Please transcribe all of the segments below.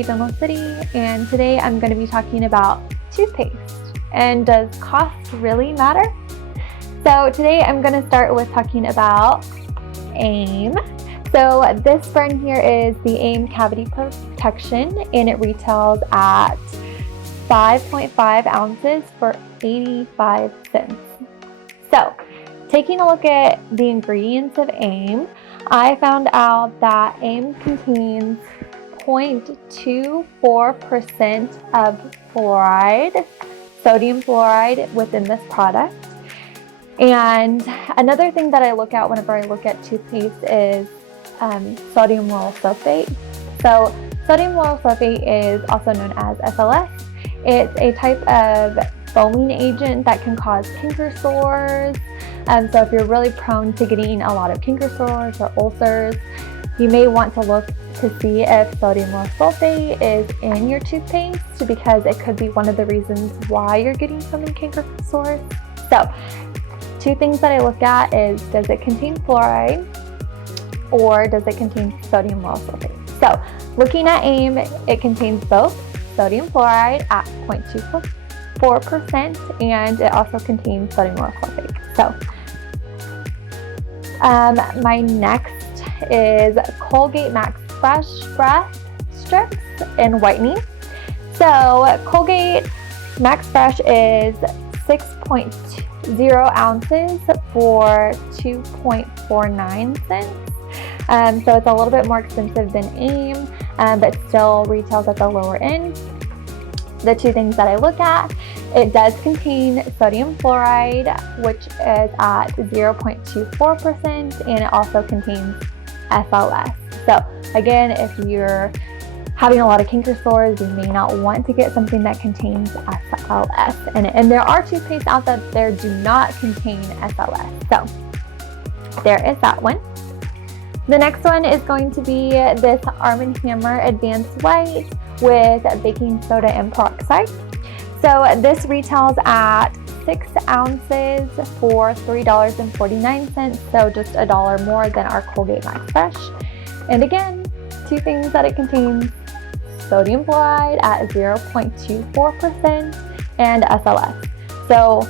Colgate Dental City, and today I'm going to be talking about toothpaste. And does cost really matter? So today I'm going to start with talking about AIM. So this brand here is the AIM Cavity Protection, and it retails at 5.5 ounces for 85 cents. So taking a look at the ingredients of AIM, I found out that AIM contains 0.24% of fluoride, sodium fluoride, within this product. And another thing that I look at whenever I look at toothpaste is sodium lauryl sulfate. So sodium lauryl sulfate is also known as SLS. It's a type of foaming agent that can cause canker sores. So if you're really prone to getting a lot of canker sores or ulcers, you may want to look to see if sodium lauryl sulfate is in your toothpaste, because it could be one of the reasons why you're getting so many canker sores. So two things that I look at is, does it contain fluoride or does it contain sodium lauryl sulfate? So looking at AIM, it contains both sodium fluoride at 0.24%, and it also contains sodium lauryl sulfate. So my next is Colgate Max Fresh Breath Strips and Whitening. So Colgate Max Fresh is 6.0 ounces for 2.49 cents. So it's a little bit more expensive than AIM, but still retails at the lower end. The two things that I look at, it does contain sodium fluoride, which is at 0.24%, and it also contains SLS. So again, if you're having a lot of canker sores, you may not want to get something that contains SLS in it. And there are toothpaste out there do not contain SLS. So there is that one. The next one is going to be this Arm & Hammer Advanced White with baking soda and peroxide. So this retails at 6 ounces for $3.49, so just $1 more than our Colgate Max Fresh. And again, two things that it contains: sodium fluoride at 0.24% and SLS. So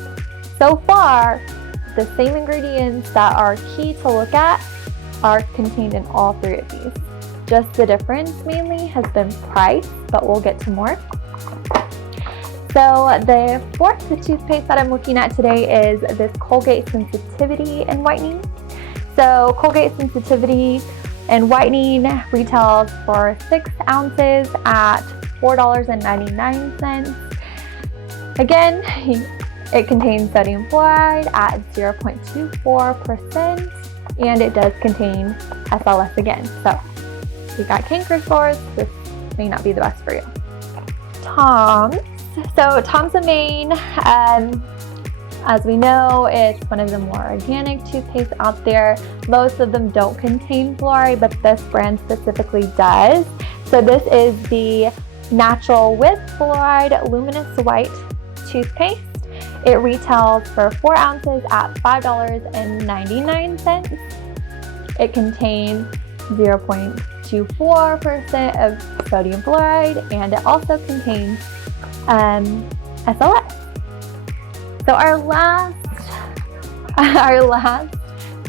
far, the same ingredients that are key to look at are contained in all three of these. Just the difference mainly has been price, but we'll get to more. So the fourth toothpaste that I'm looking at today is this Colgate Sensitivity and Whitening. So Colgate Sensitivity and Whitening retails for 6 ounces at $4.99. Again, it contains sodium fluoride at 0.24%, and it does contain SLS again. So if you got canker sores, this may not be the best for you. Tom's. So Tom's of Maine, as we know, it's one of the more organic toothpaste out there. Most of them don't contain fluoride, but this brand specifically does. So this is the Natural with Fluoride Luminous White toothpaste. It retails for 4 ounces at $5.99. It contains 0.24% of sodium fluoride, and it also contains SLS. So our last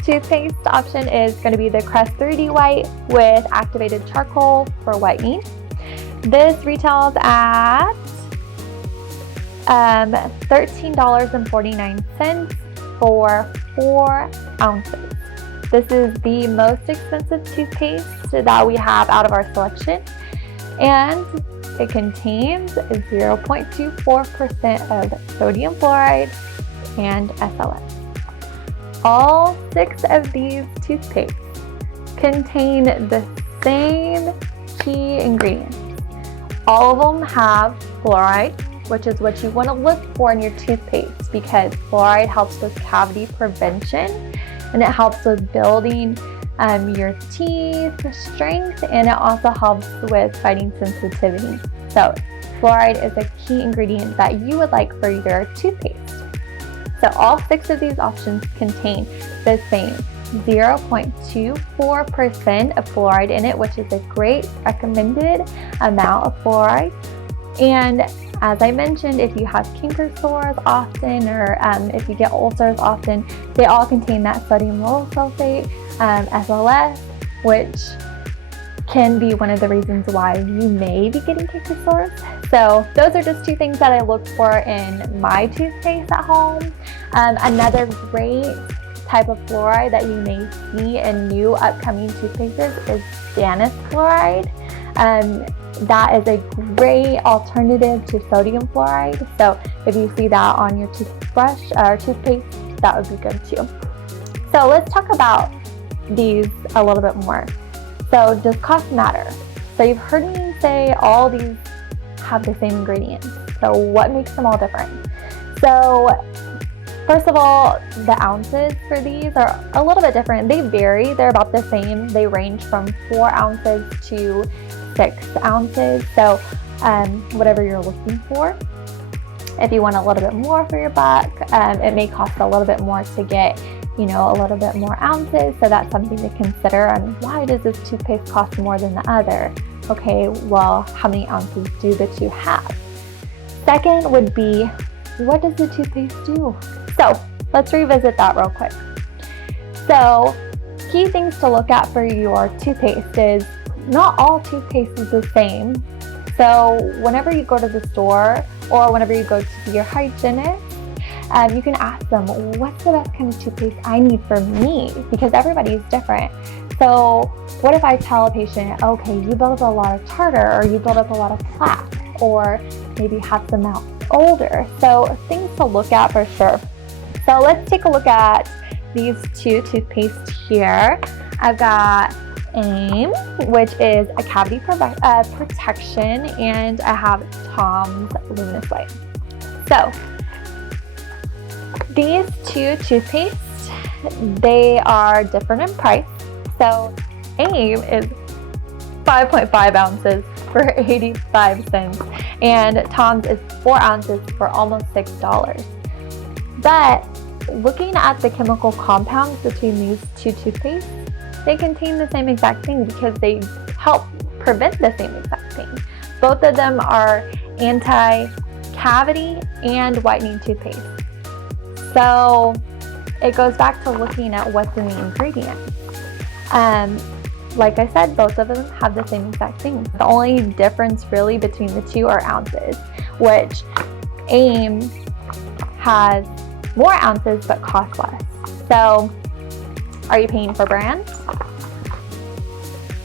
toothpaste option is going to be the Crest 3D White with activated charcoal for whitening. This retails at $13.49 for 4 ounces. This is the most expensive toothpaste that we have out of our selection, and it contains 0.24% of sodium fluoride and SLS. All 6 of these toothpastes contain the same key ingredients. All of them have fluoride, which is what you want to look for in your toothpaste, because fluoride helps with cavity prevention, and it helps with building your teeth strength, and it also helps with fighting sensitivity. So fluoride is a key ingredient that you would like for your toothpaste. So all 6 of these options contain the same 0.24% of fluoride in it, which is a great recommended amount of fluoride. And as I mentioned, if you have canker sores often, or if you get ulcers often, they all contain that sodium lauryl sulfate, SLS, which can be one of the reasons why you may be getting canker sores. So those are just two things that I look for in my toothpaste at home. Another great type of fluoride that you may see in new upcoming toothpastes is stannous fluoride. That is a great alternative to sodium fluoride. So if you see that on your toothbrush or toothpaste, that would be good too. So let's talk about these a little bit more. So does cost matter? So you've heard me say all these have the same ingredients. So what makes them all different? So first of all, the ounces for these are a little bit different. They vary. They're about the same. They range from 4 ounces to 6 ounces. So whatever you're looking for. If you want a little bit more for your buck, it may cost a little bit more to get, a little bit more ounces. So that's something to consider. And why does this toothpaste cost more than the other? Okay, well, how many ounces do the two have? Second would be, what does the toothpaste do? So let's revisit that real quick. So key things to look at for your toothpaste is not all toothpaste is the same. So whenever you go to the store or whenever you go to your hygienist, you can ask them, what's the best kind of toothpaste I need for me? Because everybody is different. So what if I tell a patient, okay, you build up a lot of tartar, or you build up a lot of plaque, or maybe have some mouth odor? So things to look at for sure. So let's take a look at these two toothpastes here. I've got AIM, which is a cavity protection, and I have Tom's Luminous White. So these two toothpastes, they are different in price. So AIM is 5.5 ounces for 85 cents, and Tom's is 4 ounces for almost $6. But looking at the chemical compounds between these two toothpastes, they contain the same exact thing because they help prevent the same exact thing. Both of them are anti-cavity and whitening toothpaste. So it goes back to looking at what's in the ingredients. Like I said, both of them have the same exact thing. The only difference really between the two are ounces, which AIM has more ounces but costs less. So are you paying for brands?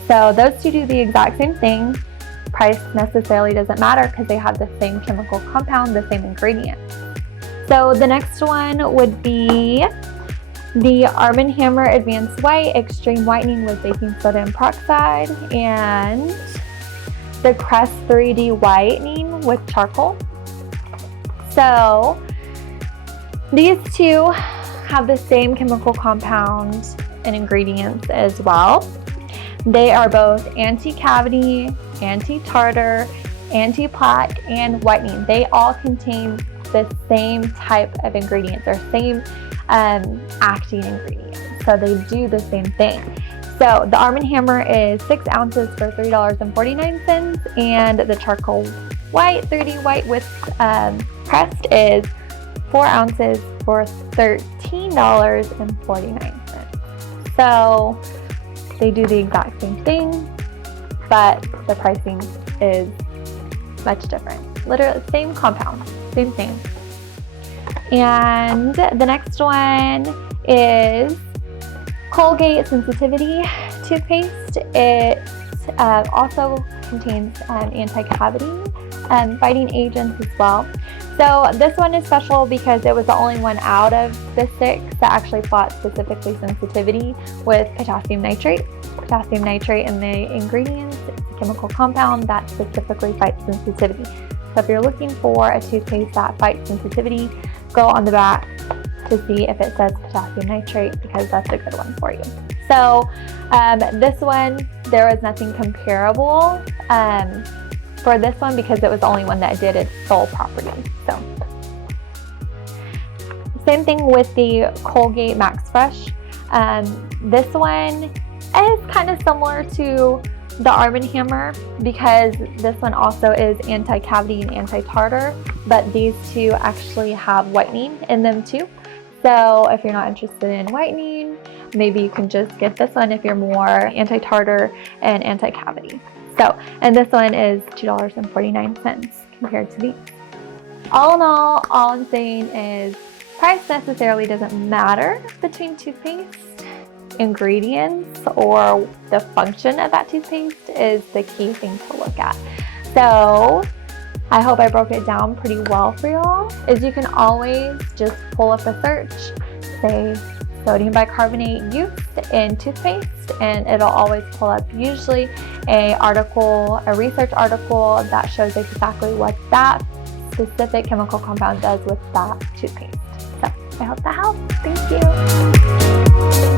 So those two do the exact same thing. Price necessarily doesn't matter because they have the same chemical compound, the same ingredients. So the next one would be the Arm & Hammer Advanced White Extreme Whitening with Baking Soda and Peroxide, and the Crest 3D Whitening with Charcoal. So these two have the same chemical compound and ingredients as well. They are both anti-cavity, anti-tartar, anti-plaque, and whitening. They all contain the same type of ingredients, or same acting ingredients. So they do the same thing. So the Arm & Hammer is 6 ounces for $3.49, and the Charcoal White 3D White with Crest is 4 ounces for $13.49. So they do the exact same thing, but the pricing is much different. Literally same compound, same thing. And the next one is Colgate Sensitivity Toothpaste. It also contains anti-cavity fighting agents as well. So this one is special because it was the only one out of the 6 that actually fought specifically sensitivity with potassium nitrate. Potassium nitrate in the ingredients, it's a chemical compound that specifically fights sensitivity. So if you're looking for a toothpaste that fights sensitivity, go on the back to see if it says potassium nitrate, because that's a good one for you. So this one, there was nothing comparable for this one because it was the only one that did its sole property. So same thing with the Colgate Max Fresh. This one is kind of similar to the Arm & Hammer because this one also is anti-cavity and anti-tartar, but these two actually have whitening in them too. So if you're not interested in whitening, maybe you can just get this one if you're more anti-tartar and anti-cavity. So, and this one is $2.49 compared to these. All in all I'm saying is price necessarily doesn't matter between toothpaste. Ingredients or the function of that toothpaste is the key thing to look at. So I hope I broke it down pretty well for y'all. Is you can always just pull up a search, say sodium bicarbonate used in toothpaste, and it'll always pull up usually a research article that shows exactly what that specific chemical compound does with that toothpaste. So I hope that helps. Thank you.